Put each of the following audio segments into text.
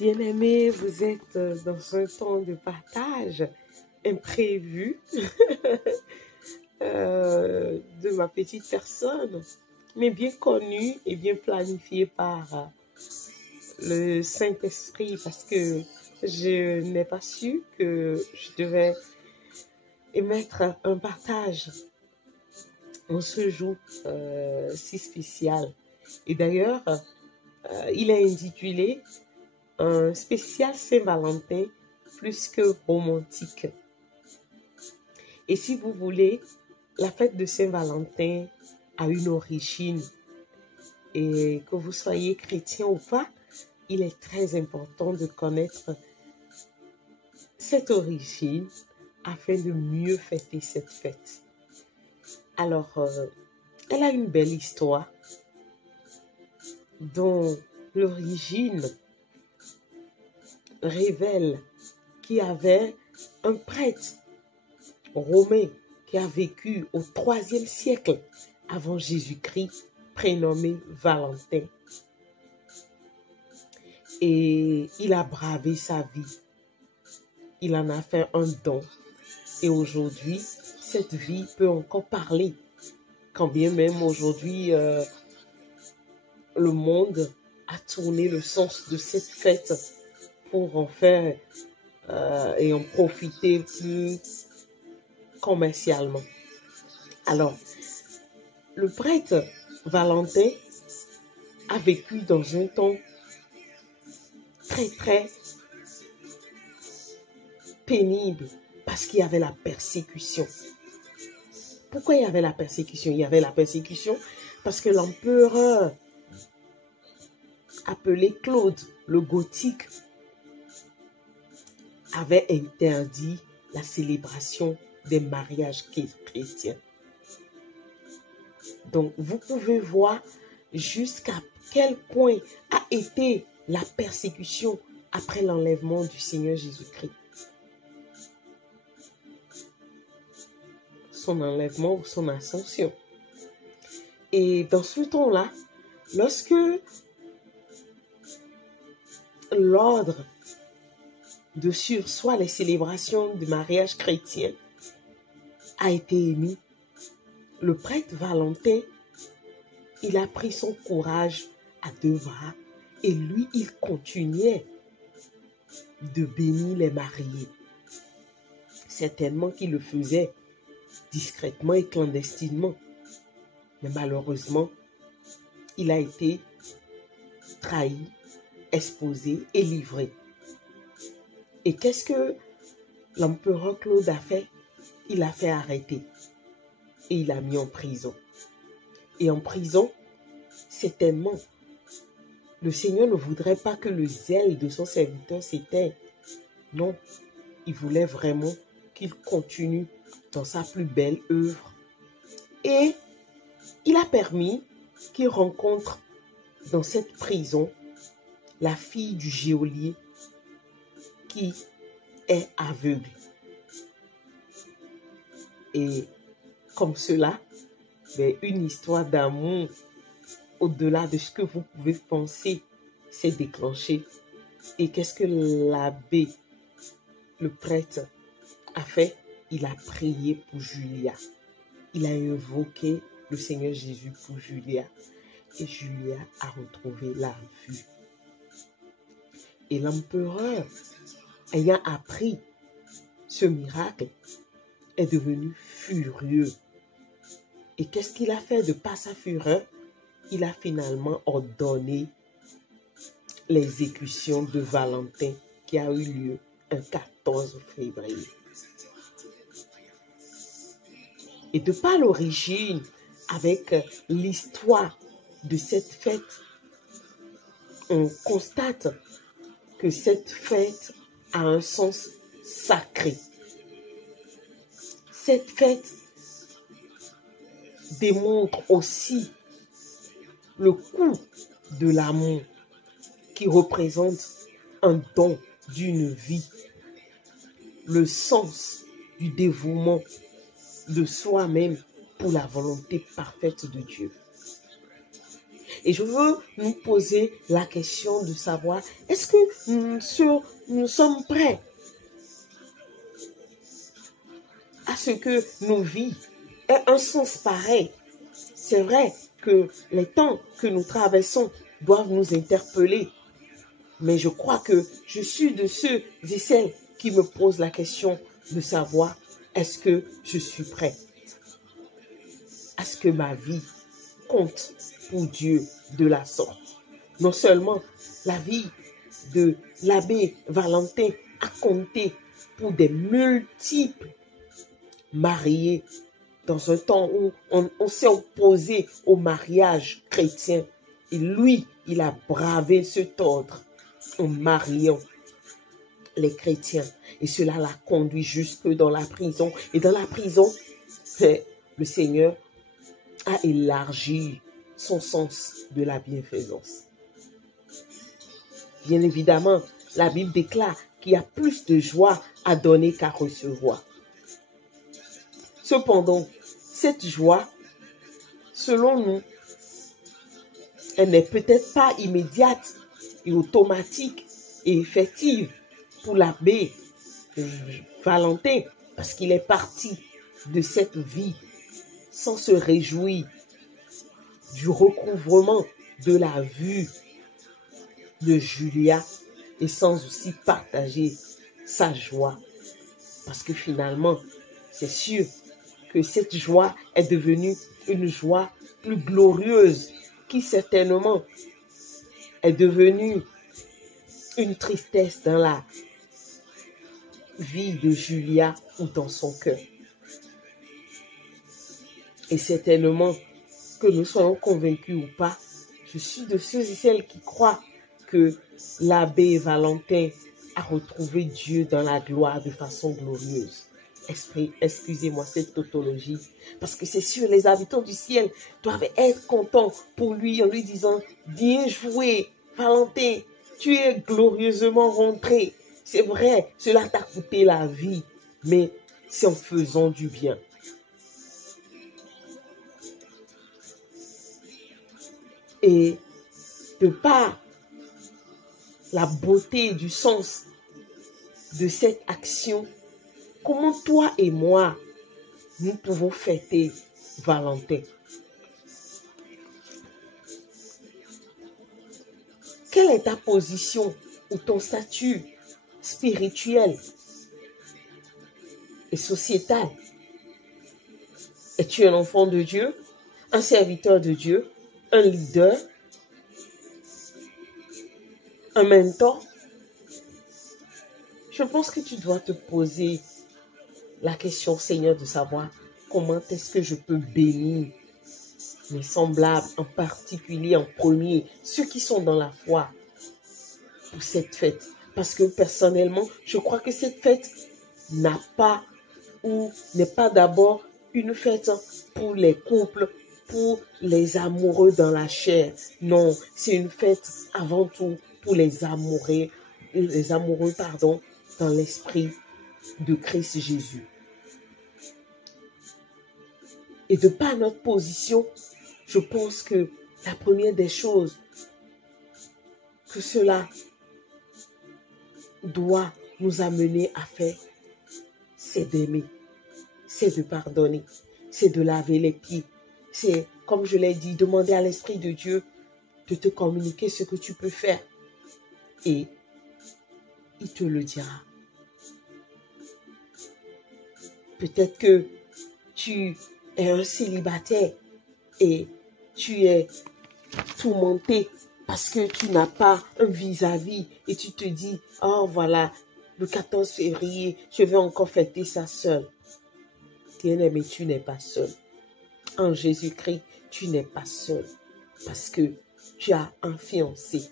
Bien-aimés, vous êtes dans un temps de partage imprévu de ma petite personne, mais bien connue et bien planifiée par le Saint-Esprit, parce que je n'ai pas su que je devais émettre un partage en ce jour si spécial. Et d'ailleurs, il est intitulé un spécial Saint-Valentin plus que romantique. Et si vous voulez, la fête de Saint-Valentin a une origine. Et que vous soyez chrétien ou pas, il est très important de connaître cette origine afin de mieux fêter cette fête. Alors, elle a une belle histoire dont l'origine révèle qu'il y avait un prêtre romain qui a vécu au IIIe siècle avant Jésus-Christ, prénommé Valentin. Et il a bravé sa vie. Il en a fait un don. Et aujourd'hui, cette vie peut encore parler. Quand bien même aujourd'hui, le monde a tourné le sens de cette fête pour en faire et en profiter plus commercialement. Alors, le prêtre Valentin a vécu dans un temps très pénible parce qu'il y avait la persécution. Pourquoi il y avait la persécution? Il y avait la persécution parce que l'empereur appelé Claude le Gothique avait interdit la célébration des mariages chrétiens. Donc, vous pouvez voir jusqu'à quel point a été la persécution après l'enlèvement du Seigneur Jésus-Christ. Son enlèvement ou son ascension. Et dans ce temps-là, lorsque l'ordre de surseoir les célébrations du mariage chrétien a été émis, le prêtre Valentin, il a pris son courage à deux bras et lui, il continuait de bénir les mariés. Certainement qu'il le faisait discrètement et clandestinement. Mais malheureusement, il a été trahi, exposé et livré. Et qu'est-ce que l'empereur Claude a fait? Il a fait arrêter et il l'a mis en prison. Et en prison, certainement, le Seigneur ne voudrait pas que le zèle de son serviteur s'éteigne. Non, il voulait vraiment qu'il continue dans sa plus belle œuvre. Et il a permis qu'il rencontre dans cette prison la fille du geôlier qui est aveugle. Et comme cela, une histoire d'amour au-delà de ce que vous pouvez penser s'est déclenchée. Et qu'est-ce que l'abbé, le prêtre, a fait? Il a prié pour Julia. Il a invoqué le Seigneur Jésus pour Julia. Et Julia a retrouvé la vue. Et l'empereur, ayant appris ce miracle, est devenu furieux. Et qu'est-ce qu'il a fait de par sa fureur? Il a finalement ordonné l'exécution de Valentin qui a eu lieu un 14 février. Et de par l'origine, avec l'histoire de cette fête, on constate que cette fête a un sens sacré. Cette fête démontre aussi le coût de l'amour qui représente un don d'une vie, le sens du dévouement de soi-même pour la volonté parfaite de Dieu. Et je veux nous poser la question de savoir, est-ce que nous sommes prêts à ce que nos vies aient un sens pareil? C'est vrai que les temps que nous traversons doivent nous interpeller. Mais je crois que je suis de ceux et celles qui me posent la question de savoir, est-ce que je suis prêt? Est-ce que ma vie compte pour Dieu de la sorte? Non seulement la vie de l'abbé Valentin a compté pour des multiples mariés dans un temps où on s'est opposé au mariage chrétien. Et lui, il a bravé cet ordre en mariant les chrétiens. Et cela l'a conduit jusque dans la prison. Et dans la prison, le Seigneur a élargi son sens de la bienfaisance. Bien évidemment, la Bible déclare qu'il y a plus de joie à donner qu'à recevoir. Cependant, cette joie, selon nous, elle n'est peut-être pas immédiate et automatique et effective pour l'abbé Valentin, parce qu'il est parti de cette vie sans se réjouir du recouvrement de la vue de Julia et sans aussi partager sa joie. Parce que finalement, c'est sûr que cette joie est devenue une joie plus glorieuse qui certainement est devenue une tristesse dans la vie de Julia ou dans son cœur. Et certainement, que nous soyons convaincus ou pas, je suis de ceux et celles qui croient que l'abbé Valentin a retrouvé Dieu dans la gloire de façon glorieuse. Excusez-moi cette tautologie, parce que c'est sûr, les habitants du ciel doivent être contents pour lui en lui disant « Bien joué, Valentin, tu es glorieusement rentré. C'est vrai, cela t'a coûté la vie, mais c'est en faisant du bien. » Et de par la beauté du sens de cette action, comment toi et moi, nous pouvons fêter Valentin? Quelle est ta position ou ton statut spirituel et sociétal? Es-tu un enfant de Dieu, un serviteur de Dieu, un leader, un mentor? Je pense que tu dois te poser la question, Seigneur, de savoir comment est-ce que je peux bénir mes semblables, en particulier en premier, ceux qui sont dans la foi pour cette fête. Parce que personnellement, je crois que cette fête n'a pas ou n'est pas d'abord une fête pour les couples, pour les amoureux dans la chair. Non, c'est une fête avant tout pour les amoureux, dans l'esprit de Christ Jésus. Et de par notre position, je pense que la première des choses que cela doit nous amener à faire, c'est d'aimer, c'est de pardonner, c'est de laver les pieds. C'est, comme je l'ai dit, demander à l'Esprit de Dieu de te communiquer ce que tu peux faire. Et il te le dira. Peut-être que tu es un célibataire et tu es tourmenté parce que tu n'as pas un vis-à-vis et tu te dis, oh voilà, le 14 février, je vais encore fêter ça seul. Bien-aimé, tu n'es pas seul. En Jésus-Christ, tu n'es pas seul parce que tu as un fiancé,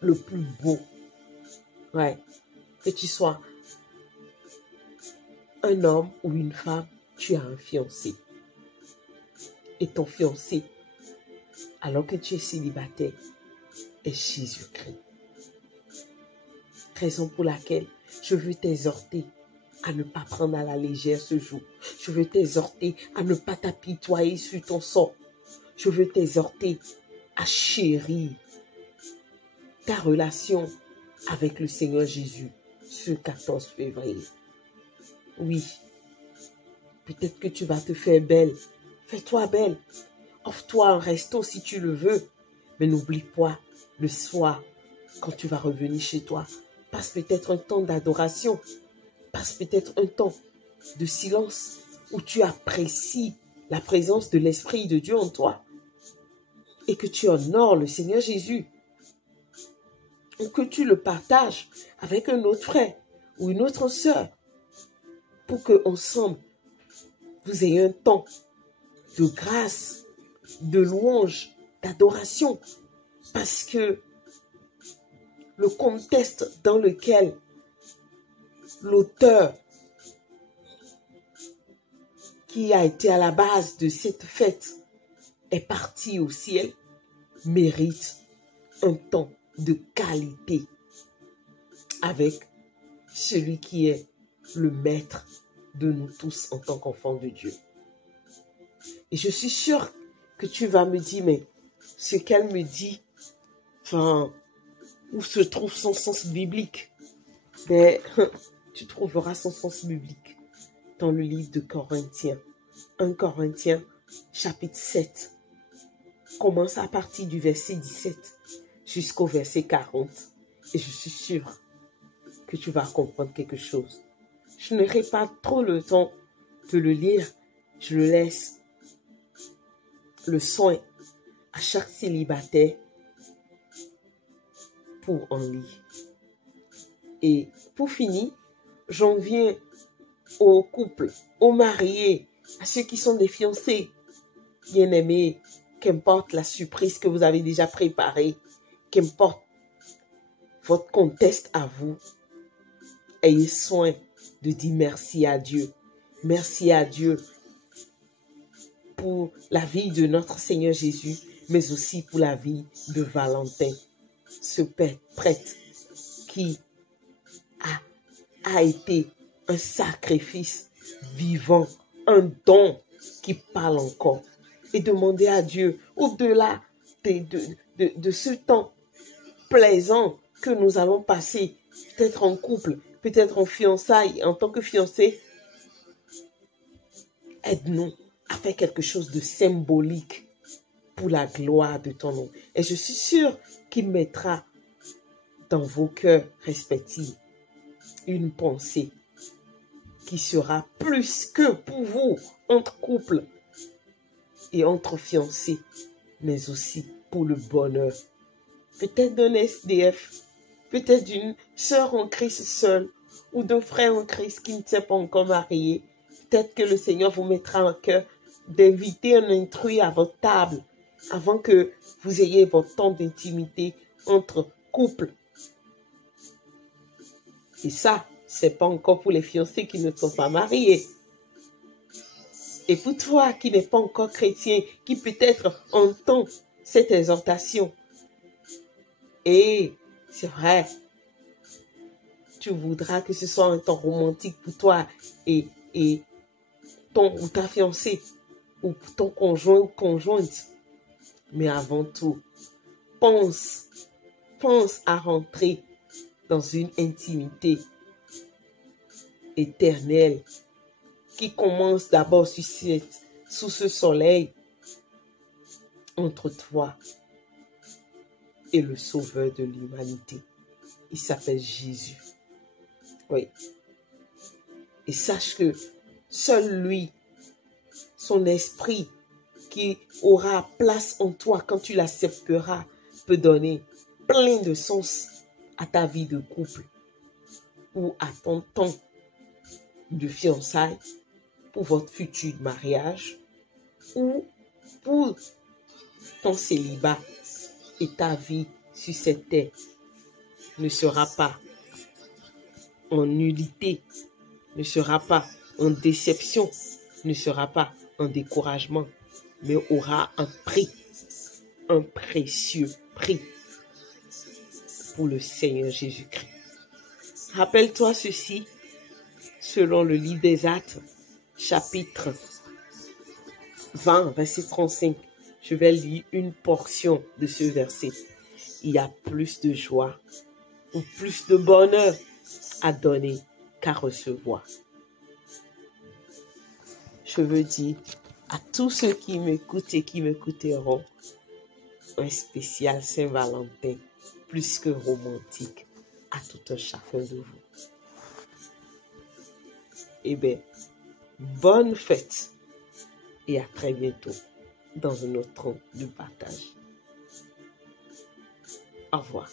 le plus beau. Ouais, que tu sois un homme ou une femme, tu as un fiancé. Et ton fiancé, alors que tu es célibataire, est Jésus-Christ. Raison pour laquelle je veux t'exhorter à ne pas prendre à la légère ce jour. Je veux t'exhorter à ne pas t'apitoyer sur ton sort. je veux t'exhorter à chérir ta relation avec le Seigneur Jésus ce 14 février. Oui, peut-être que tu vas te faire belle. Fais-toi belle. Offre-toi un resto si tu le veux. Mais n'oublie pas, le soir, quand tu vas revenir chez toi, passe peut-être un temps d'adoration. Passe peut-être un temps de silence où tu apprécies la présence de l'Esprit de Dieu en toi. Et que tu honores le Seigneur Jésus. Ou que tu le partages avec un autre frère ou une autre sœur. Pour que ensemble, vous ayez un temps de grâce, de louange, d'adoration. Parce que le contexte dans lequel l'auteur qui a été à la base de cette fête est parti au ciel mérite un temps de qualité avec celui qui est le maître de nous tous en tant qu'enfants de Dieu. Et je suis sûre que tu vas me dire, mais ce qu'elle me dit, enfin, où se trouve son sens biblique? Mais tu trouveras son sens biblique dans le livre de Corinthiens. 1 Corinthiens, chapitre 7, commence à partir du verset 17 jusqu'au verset 40. Et je suis sûre que tu vas comprendre quelque chose. Je n'aurai pas trop le temps de le lire. Je le laisse le soin à chaque célibataire pour en lire. Et pour finir, j'en viens aux couples, aux mariés, à ceux qui sont des fiancés. Bien-aimés, qu'importe la surprise que vous avez déjà préparée, qu'importe votre contexte à vous, ayez soin de dire merci à Dieu. Merci à Dieu pour la vie de notre Seigneur Jésus, mais aussi pour la vie de Valentin, ce prêtre qui a été un sacrifice vivant, un don qui parle encore. Et demander à Dieu, au-delà de ce temps plaisant que nous allons passer, peut-être en couple, peut-être en fiançailles, en tant que fiancés, aide-nous à faire quelque chose de symbolique pour la gloire de ton nom. Et je suis sûre qu'il mettra dans vos cœurs respectifs une pensée qui sera plus que pour vous, entre couples et entre fiancés, mais aussi pour le bonheur. Peut-être d'un SDF, peut-être d'une sœur en Christ seule, ou d'un frère en Christ qui ne s'est pas encore marié. Peut-être que le Seigneur vous mettra en cœur d'inviter un intrus à votre table avant que vous ayez votre temps d'intimité entre couples. Et ça, c'est pas encore pour les fiancés qui ne sont pas mariés. Et pour toi qui n'es pas encore chrétien, qui peut-être entend cette exhortation, et c'est vrai, tu voudras que ce soit un temps romantique pour toi et ton ou ta fiancée, ou pour ton conjoint ou conjointe. Mais avant tout, pense à rentrer dans une intimité éternelle qui commence d'abord sous ce soleil entre toi et le Sauveur de l'humanité. Il s'appelle Jésus. Oui. Et sache que seul lui, son esprit qui aura place en toi quand tu l'accepteras, peut donner plein de sens à ta vie de couple ou à ton temps de fiançailles, pour votre futur mariage ou pour ton célibat. Et ta vie sur cette terre ne sera pas en nullité, ne sera pas en déception, ne sera pas en découragement, mais aura un prix, un précieux prix pour le Seigneur Jésus-Christ. Rappelle-toi ceci, selon le livre des Actes, chapitre 20, verset 35 Je vais lire une portion de ce verset. Il y a plus de joie ou plus de bonheur à donner qu'à recevoir. Je veux dire à tous ceux qui m'écoutent et qui m'écouteront, un spécial Saint-Valentin plus que romantique à tout un chacun de vous. Eh bien, bonne fête et à très bientôt dans un autre temps de partage. Au revoir.